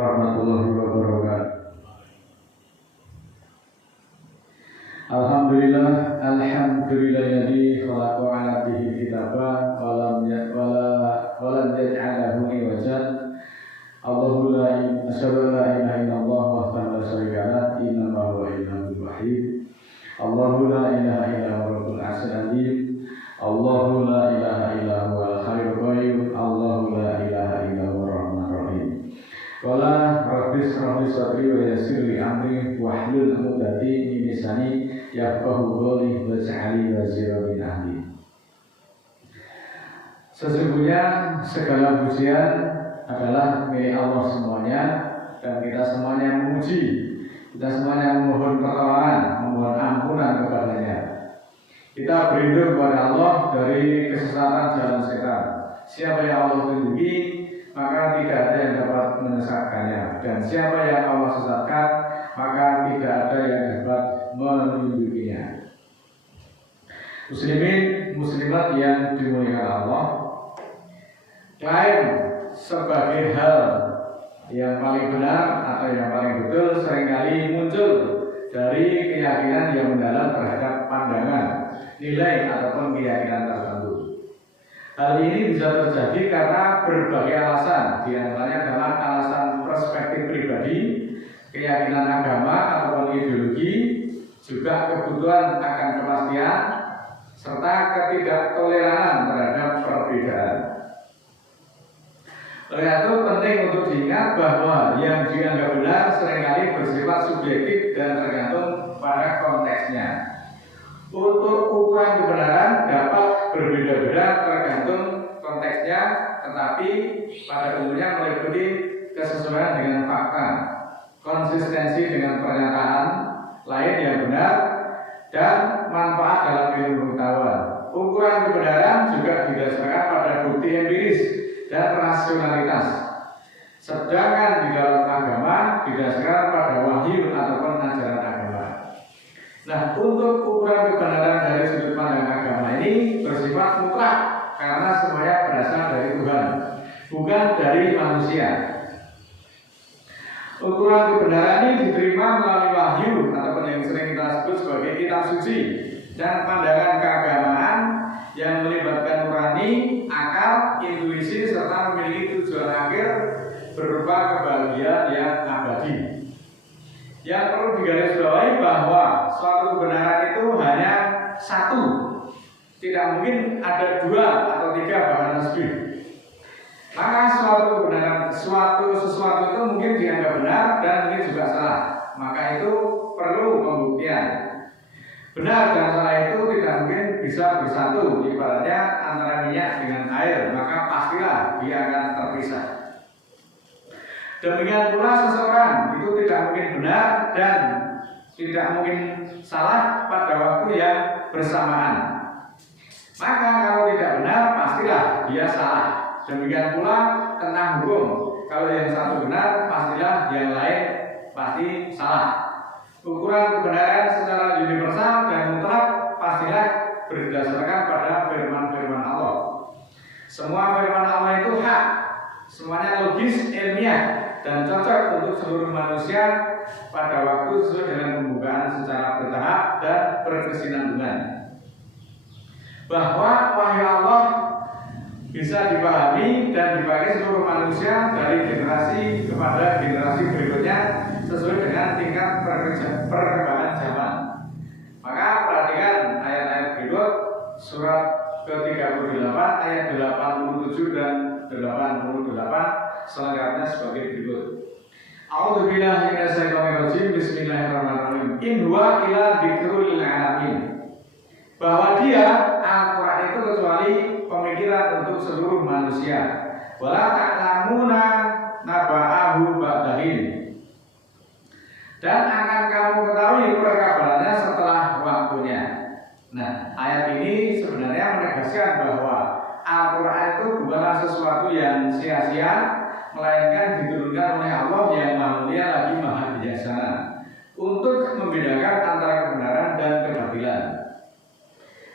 warahmatullahi wabarakatuh. Alhamdulillahilladzi khalaqa 'ala bihi kitaba walam yaj'alahu iwajan. Allahu la ilaha illallah wahdahu la syarika lahu innahu huwal hayyul wahid. Allahu la ilaha illa huwa rabbul arsyil azim. Allahu la ilaha illa huwal hayyul qayyum. Allahu la ilaha illa huwa rahmanur rahim. Qala rabbis rabbi sadri wa yassir li amri wahlul 'uqdatam min lisani yafqahu qawli waj'alni waziran min ahli. Sesungguhnya segala pujian adalah milik Allah semuanya, dan kita semuanya memuji, kita semuanya memohon pertolongan, memohon ampunan kepadanya. Kita berlindung kepada Allah dari kesesatan jalan setan. Siapa yang Allah tunjuki, maka tidak ada yang dapat menyesatkannya, dan siapa yang Allah sesatkan, maka tidak ada yang dapat menunjukinya. Muslimin muslimat yang dimuliakan Allah, klaim sebagai hal yang paling benar atau yang paling betul seringkali muncul dari keyakinan yang mendalam terhadap pandangan, nilai ataupun keyakinan tertentu. Hal ini bisa terjadi karena berbagai alasan, di antaranya adalah alasan perspektif pribadi, keyakinan agama ataupun ideologi, juga kebutuhan akan kepastian, serta ketidaktoleranan terhadap perbedaan. Oleh itu penting untuk diingat bahwa yang dianggap benar seringkali bersifat subjektif dan tergantung pada konteksnya. Untuk ukuran kebenaran dapat berbeda-beda tergantung konteksnya, tetapi pada umumnya meliputi kesesuaian dengan fakta, konsistensi dengan pernyataan lain yang benar, dan manfaat dalam ilmu pengetahuan. Ukuran kebenaran juga didasarkan pada bukti empiris dan rasionalitas. Sedangkan di dalam agama didasarkan pada wahyu ataupun ajaran agama. Nah, untuk ukuran kebenaran dari sudut pandang agama ini bersifat mutlak karena semuanya berasal dari Tuhan, bukan dari manusia. Ukuran kebenaran ini diterima melalui wahyu ataupun yang sering kita sebut sebagai kitab suci, dan pandangan keagamaan yang melibatkan nurani, akal, intuisi, serta memiliki tujuan akhir berupa kebahagiaan yang abadi. Yang perlu digarisbawahi bahwa suatu kebenaran itu hanya satu, tidak mungkin ada dua atau tiga bahkan lebih. Maka suatu kebenaran, sesuatu itu mungkin dianggap benar dan mungkin juga salah. Maka itu perlu pembuktian. Benar dan salah itu tidak mungkin bisa bersatu. Ibaratnya antara minyak dengan air, maka pastilah dia akan terpisah. Demikian pula seseorang itu tidak mungkin benar dan tidak mungkin salah pada waktu yang bersamaan. Maka kalau tidak benar, pastilah dia salah. Demikian pula tentang hukum. Kalau yang satu benar, pastilah yang lain pasti salah. Ukuran kebenaran secara universal dan mutlak pastilah berdasarkan pada firman-firman Allah. Semua firman Allah itu hak, semuanya logis, ilmiah, dan cocok untuk seluruh manusia pada waktu sesuai dengan pembukaan secara bertahap dan berkesinambungan. Bahwa wahyu Allah bisa dipahami dan dipakai seluruh manusia dari generasi kepada generasi berikutnya sesuai dengan tingkat perkembangan zaman. Maka perhatikan ayat-ayat berikut, surat ke-38 ayat 87 dan 88 selengkapnya sebagai berikut. A'udzubillahi minasyaitonirrajim. Bismillahirrahmanirrahim. In huwa illa dzikrul lil alamin. Bahwa dia Al-Quran itu kecuali pemikiran untuk seluruh manusia. Wala ta'lamuna naba'ahu ba'dahin. Dan akan kamu ketahui perkabarannya setelah waktunya. Nah, ayat ini sebenarnya menegaskan bahwa Al-Quran itu bukanlah sesuatu yang sia-sia, melainkan diturunkan oleh Allah yang Maha Mulia lagi Maha Bijaksana untuk membedakan antara kebenaran dan kebatilan.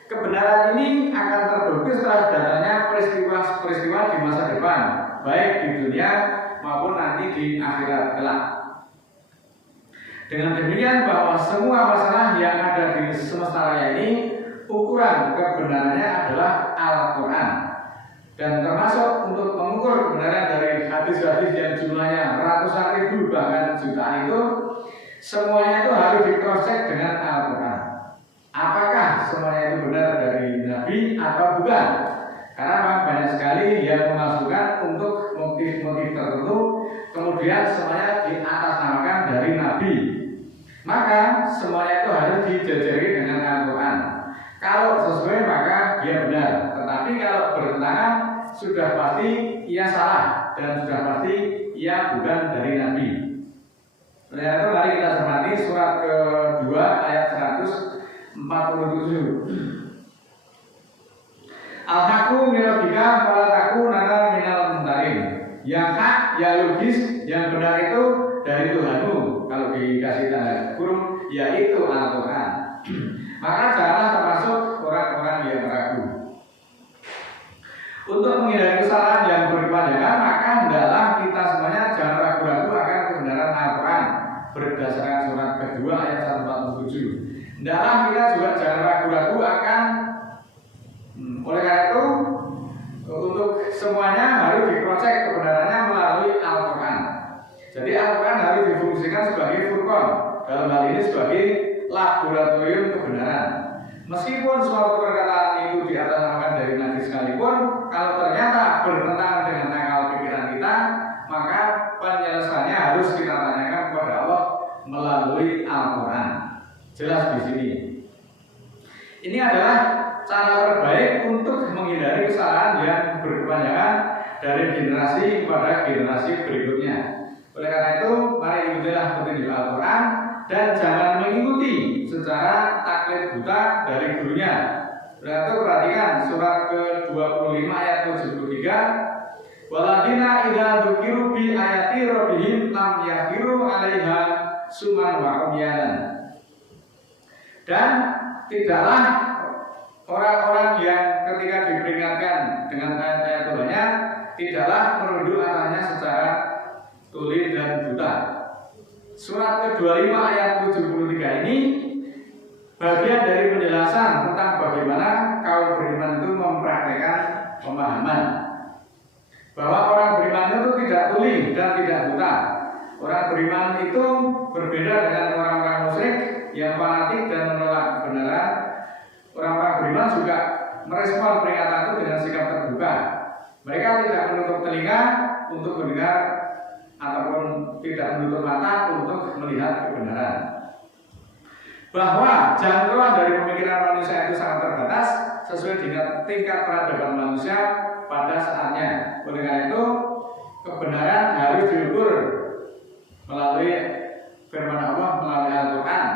Kebenaran ini akan terbukti setelah datangnya peristiwa-peristiwa di masa depan, baik di dunia maupun nanti di di akhirat kelak. Dengan demikian bahwa semua masalah yang ada di semesta raya ini ukuran kebenarannya adalah Al-Quran. Dan termasuk untuk mengukur kebenaran dari hadis-hadis yang jumlahnya ratusan ribu bahkan jutaan itu, semuanya itu harus di-cross-check dengan Al-Quran. Apakah semuanya itu benar dari Nabi atau bukan? Karena memang banyak sekali yang memasukkan untuk motif-motif tertentu, kemudian semuanya diatasnamakan dari Nabi. Maka semuanya itu harus dijajari dengan Al-Quran. Kalau sesuai maka dia benar, tetapi kalau bertentangan sudah pasti ia salah dan sudah pasti ia bukan dari Nabi. Oleh itu mari kita cermati surat kedua ayat 147. Al-haqqu min rabbika fala takunanna minal mumtarin. Yang hak, yang logis, yang benar itu dari Tuhanmu. Kalau dikasih tanda kurung, yaitu Al-Quran. Maka janganlah termasuk orang-orang yang ragu. Untuk menghindari kesalahan yang berkepanjangan, maka hendaklah kita semuanya jangan ragu-ragu akan kebenaran Al-Quran berdasarkan surat kedua ayat 147. Hendaklah kita juga jangan ragu-ragu akan oleh karena itu untuk semuanya harus diproses kebenarannya melalui Al-Quran. Jadi Al-Quran harus difungsikan sebagai furqan, dalam hal ini sebagai laboratorium kebenaran. Meskipun suatu perkataan itu diatasnamakan dari Nabi sekalipun, kalau ternyata bertentangan dengan akal pikiran kita, maka penyelesaiannya harus kita tanyakan kepada Allah melalui Al-Quran. Jelas di sini. Ini adalah cara terbaik untuk menghindari kesalahan yang berkepanjangan dari generasi kepada generasi berikutnya. Oleh karena itu, mari ikutilah petunjuk Al-Quran dan jangan mengikuti secara taklid buta dari gurunya. Oleh itu perhatikan surat ke-25 ayat 73. Waladina idza dzukiru bi ayati rabbihim lam yakhiru 'alaiha suman wa umyanan. Dan tidaklah orang-orang yang ketika diperingatkan dengan ayat-ayat Tuhannya tidaklah merunduk atasnya secara tuli dan buta. Surat ke-25 ayat 73 ini bagian dari penjelasan tentang bagaimana kaum beriman itu mempraktekkan pemahaman bahwa orang beriman itu tidak tuli dan tidak buta. Orang beriman itu berbeda dengan orang-orang musyrik yang fanatik dan menolak kebenaran. Orang-orang beriman juga merespon peringatan itu dengan sikap terbuka. Mereka tidak menutup telinga untuk mendengar ataupun tidak menutup mata untuk melihat kebenaran. Bahwa jangkauan dari pemikiran manusia itu sangat terbatas sesuai dengan tingkat peradaban manusia pada saatnya. Oleh karena itu, kebenaran harus diukur melalui firman Allah, melalui Al-Quran.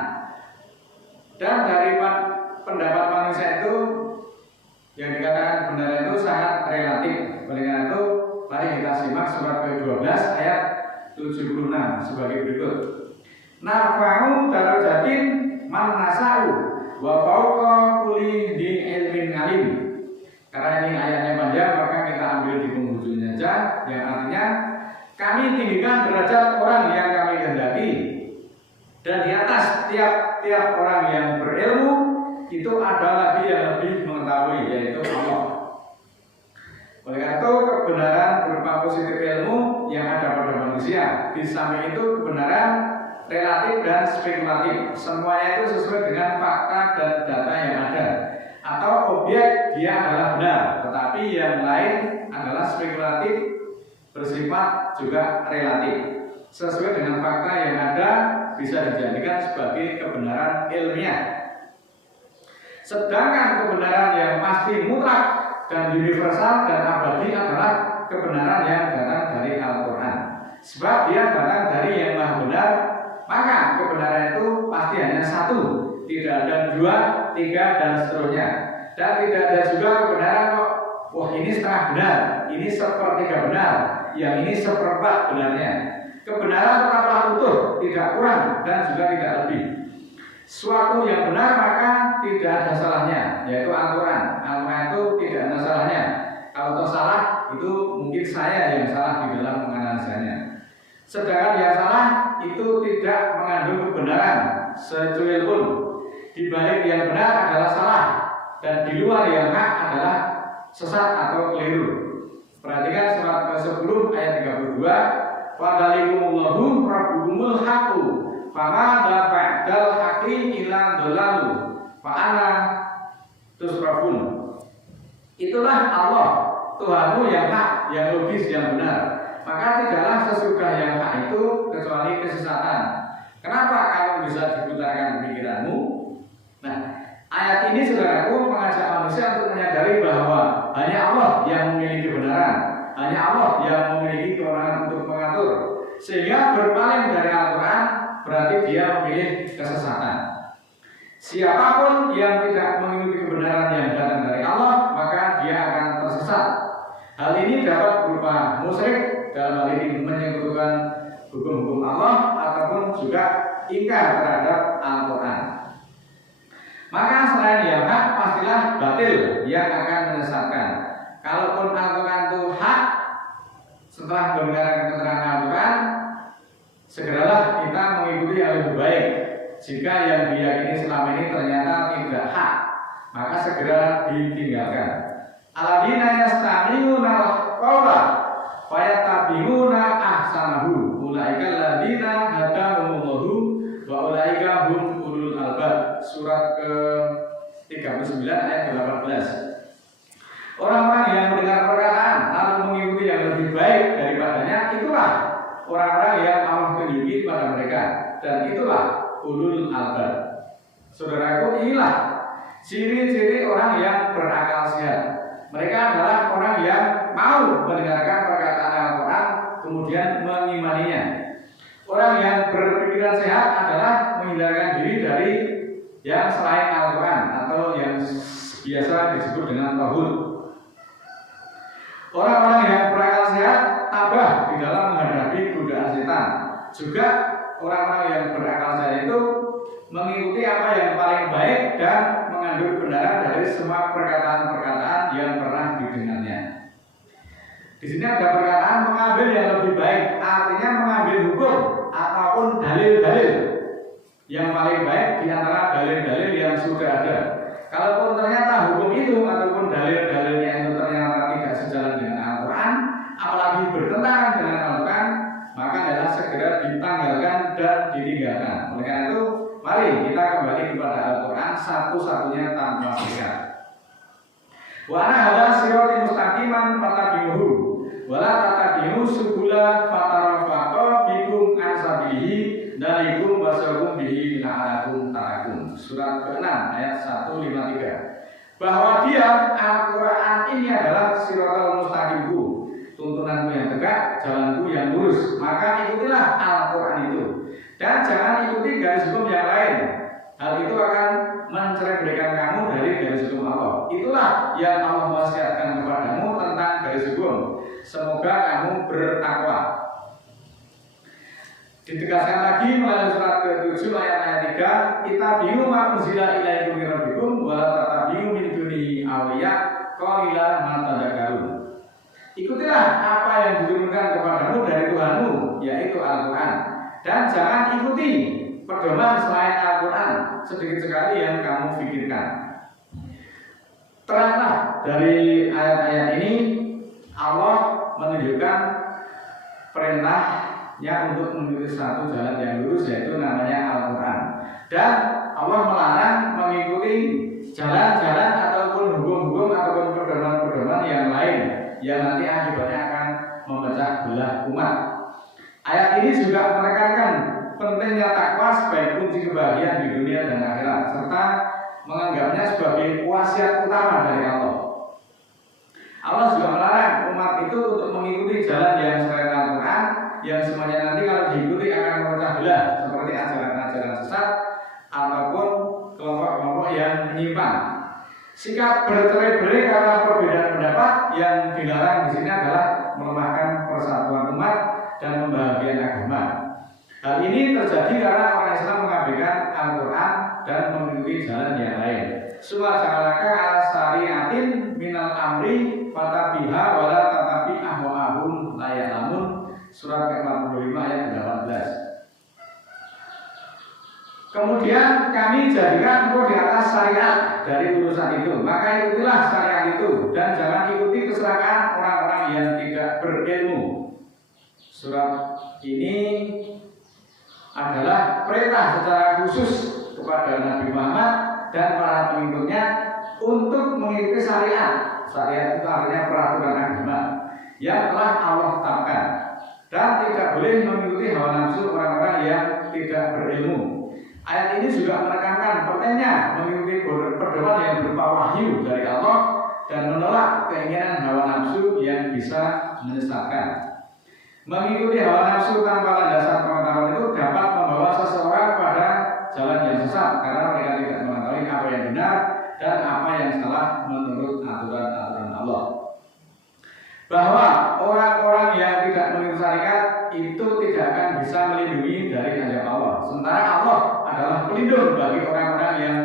Dan dari pendapat manusia itu yang dikatakan kebenaran itu sangat relatif. Oleh karena itu, mari kita simak surat ke-12 ayat 76 sebagai berikut. Narfa'u darajatin man nasa'u wa fawqa kulli di ilmin alim. Karena ini ayatnya panjang, maka kita ambil di penghujungnya saja, yang artinya kami tinggikan derajat orang yang kami kehendaki, dan di atas tiap-tiap orang yang berilmu itu ada lagi yang lebih mengetahui, yaitu Allah. Oleh karena itu, kebenaran berupa positif ilmu yang ada pada manusia. Di samping itu, kebenaran relatif dan spekulatif. Semuanya itu sesuai dengan fakta dan data yang ada. Atau objek dia adalah benar, tetapi yang lain adalah spekulatif, bersifat juga relatif. Sesuai dengan fakta yang ada bisa dijadikan sebagai kebenaran ilmiah. Sedangkan kebenaran yang pasti mutlak dan universal dan abadi adalah kebenaran yang datang dari Al-Quran. Sebab dia datang dari yang maha benar, maka kebenaran itu pasti hanya satu, tidak ada dua, tiga, dan seterusnya. Dan tidak ada juga kebenaran kok, wah ini setengah benar, ini sepertiga benar, yang ini seperempat benarnya. Kebenaran tetaplah utuh, tidak kurang dan juga tidak lebih. Suatu yang benar maka tidak ada salahnya, yaitu Al-Quran. Al-Quran itu tidak ada salahnya. Kalau salah itu mungkin saya yang salah di dalam menganalisanya. Sedangkan yang salah itu tidak mengandung kebenaran secuil pun. Di balik yang benar adalah salah, dan di luar yang hak adalah sesat atau keliru. Perhatikan surat ke-10 ayat 32. Fadalikumullahu rabbukumul haqqu fama ba'dal haqqi illa dhalalu fa ana tusrafun. Itulah Allah Tuhanmu yang hak, yang logis, yang benar. Maka tidaklah sesudah yang hak itu kecuali kesesatan. Kenapa kamu bisa diputarkan pikiranmu? Nah, ayat ini saudaraku mengajak manusia untuk menyadari bahwa hanya Allah yang memiliki kebenaran, hanya Allah yang memiliki kewenangan untuk mengatur. Sehingga berpaling dari Al-Quran berarti dia memilih kesesatan. Siapapun yang tidak mengikuti kebenaran yang datang dari Allah, maka dia akan tersesat. Hal ini dapat berupa musyrik, dalam hal ini menyekutukan hukum-hukum Allah, ataupun juga ingkar terhadap Al-Quran. Maka selain yang hak, pastilah batil yang akan menyesatkan. Kalaupun Al-Quran itu hak, setelah mendengarkan keterangan Al-Quran, segeralah kita mengikuti yang lebih baik. Jika yang diyakini selama ini ternyata tidak hak, maka segera ditinggalkan. Alladzina yastami'una al-qawla wa yattabi'una ahsanahu ulaika alladzina hadahumullahu wa ulaika hum ulul albab. Surat ke-39 ayat 18. Orang-orang yang mendengar perkataan lalu mengikuti yang lebih baik daripadanya, itulah orang-orang yang Allah tunjuki pada mereka, dan itulah ulul albab. Saudaraku, inilah ciri-ciri orang yang berakal sehat. Mereka adalah orang yang mau mendengarkan perkataan Al-Quran kemudian mengimaninya. Orang yang berpikiran sehat adalah menghindarkan diri dari yang selain Al-Quran atau yang biasa disebut dengan tauhid. Orang-orang yang berakal sehat tabah di dalam menghadapi godaan setan. Juga orang-orang yang berakal sehat itu mengikuti apa yang paling baik dan mengandung kebenaran dari semua perkataan-perkataan yang pernah didengarnya. Di sini ada perkataan mengambil yang lebih baik, artinya mengambil hukum ataupun dalil-dalil yang paling baik di antara dalil-dalil yang sudah ada. Kalaupun ternyata hukum itu ataupun dalil-dalilnya itu ternyata tidak sejalan dengan Al-Quran, apalagi bertentangan dengan Al-Quran, maka adalah segera ditanggalkan dan ditinggalkan. Oleh karena itu, mari kita kembali kepada Al-Quran satu-satunya tanpa syirik. Wa ana hadza siratal mustaqiman fattabi'uhu wa la tattabi'u subula fatarafaqa bikum an sabilihi dzalikum wasakum bihi la'alakum ta'qilun. Surat ke-6 ayat 153. Bahwa dia Al-Quran ini adalah siratal mustaqimku, tuntunanku yang tegak, jalanku yang lurus. Maka ikutilah Al-Quran itu, dan jangan ikuti garis hukum yang lain. Hal itu akan menceraikan kamu dari garis hukum Allah. Itulah yang Allah wasiatkan kepadamu tentang garis hukum. Semoga kamu bertakwa. Ditegaskan lagi melalui surat ke-7 ayat 3, Ittabi'u ma unzila ilaikum min rabbikum wa la tattabi'u min dunihi awliya qalilan ma tadhakkarun. Ikutilah apa yang diturunkan kepadamu dari Tuhanmu, yaitu Al-Quran, dan jangan ikuti pedoman selain Al-Quran, sedikit sekali yang kamu pikirkan. Teranglah dari ayat-ayat ini Allah menunjukkan perintahnya untuk menuju satu jalan yang lurus, yaitu namanya Al-Quran. Dan Allah melarang mengikuti jalan-jalan ataupun hukum-hukum ataupun pedoman-pedoman yang lain yang nanti akibatnya akan memecah belah umat. Ayat ini juga menekankan pentingnya takwa sebagai kunci kebahagiaan di dunia dan akhirat, serta menganggapnya sebagai wasiat utama dari Allah. Allah juga melarang umat itu untuk mengikuti jalan yang selain Al-Quran, yang semuanya nanti kalau diikuti akan memecah belah, seperti ajaran-ajaran sesat ataupun kelompok-kelompok yang menyimpang. Sikap bercerai-berai karena perbedaan pendapat yang dilarang di sini adalah melemahkan persatuan umat dan pembahagian agama. Hal ini terjadi karena orang Islam mengabaikan Al-Quran dan mengikuti jalan yang lain. Suma ja'alaka ala syari'atin minal amri fatabiha wala tatabi ahwa'ahum la ya'lamun. Surat ke-45 ayat Kemudian kami jadikan engkau di atas syariat dari urusan itu, maka ikutilah syariat itu dan jangan ikuti keserakahan orang-orang yang tidak berilmu. Surat ini adalah perintah secara khusus kepada Nabi Muhammad dan para pengikutnya untuk mengikuti syariat. Syariat itu artinya peraturan agama yang telah Allah tetapkan dan tidak boleh mengikuti hawa nafsu orang-orang yang tidak berilmu. Ayat ini juga menekankan pentingnya mengikuti pedoman yang berupa wahyu dari Allah dan menolak keinginan hawa nafsu yang bisa menyesatkan. Mengikuti hawa nafsu tanpa landasan pengetahuan itu dapat membawa seseorang pada jalan yang sesat karena mereka tidak mengetahui apa yang benar dan apa yang salah menurut aturan-aturan Allah. Bahwa orang-orang yang tidak mengikuti syariat itu tidak akan bisa melindungi dari azab Allah. Sementara Allah adalah pelindung bagi orang-orang yang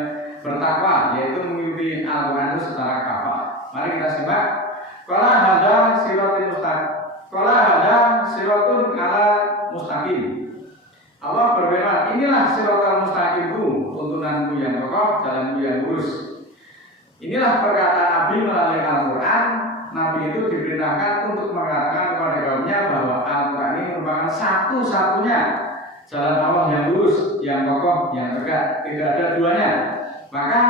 bertakwa, yaitu mengikuti Al-Quran itu secara kafah. Mari kita simak. Qala hada siratul mustaqim. Qala hada siratun ala mustaqim. Allah berfirman, inilah siratal mustaqimku, tuntunanku yang kokoh, jalanku yang lurus. Inilah perkataan Nabi melalui Al-Quran. Nabi itu diperintahkan untuk mengatakan kepada kaumnya bahwa Al-Quran ini merupakan satu-satunya jalan Allah yang lurus, yang kokoh, yang tegak, tidak ada duanya. Maka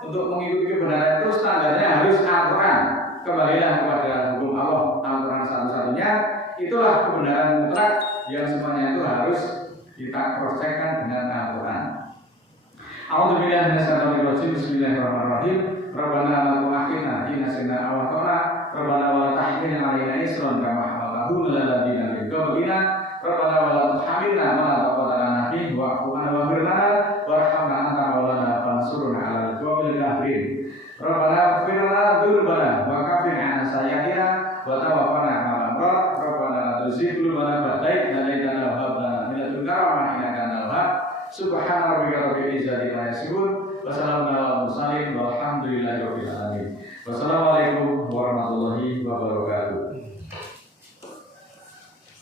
untuk mengikuti kebenaran itu standarnya harus Al-Quran. Kembalilah kepada hukum Allah, Al-Quran satu-satunya. Itulah kebenaran mutlak yang semuanya itu harus kita cross-checkkan dengan Al-Quran. A'udzubillahi minasyaitonir rajim. Bismillahirrahmanirrahim. Rabbana la tu'akhidna in nasina aw akhtana. Rabbana wa la tahmil 'alaina isran kama hamaltahu 'alal ladzina min qablina. Rabbana wa la tuhammilna ma la taqata lana bihi wa'fu 'anna waghfir lana warhamna anta maulana fansurna 'alal qawmil kafirin. Rabbana ighfir lana dzunubana wa kaffir 'anna sayyi'atina wa tawaffana ma'al abrar. Rabbana la tuzigh qulubana ba'da idh hadaytana wa hab lana min ladunka rahmah innaka antal wahhab. Subhana rabbika rabbil izzati amma yasifun wa salamun 'alal mursalin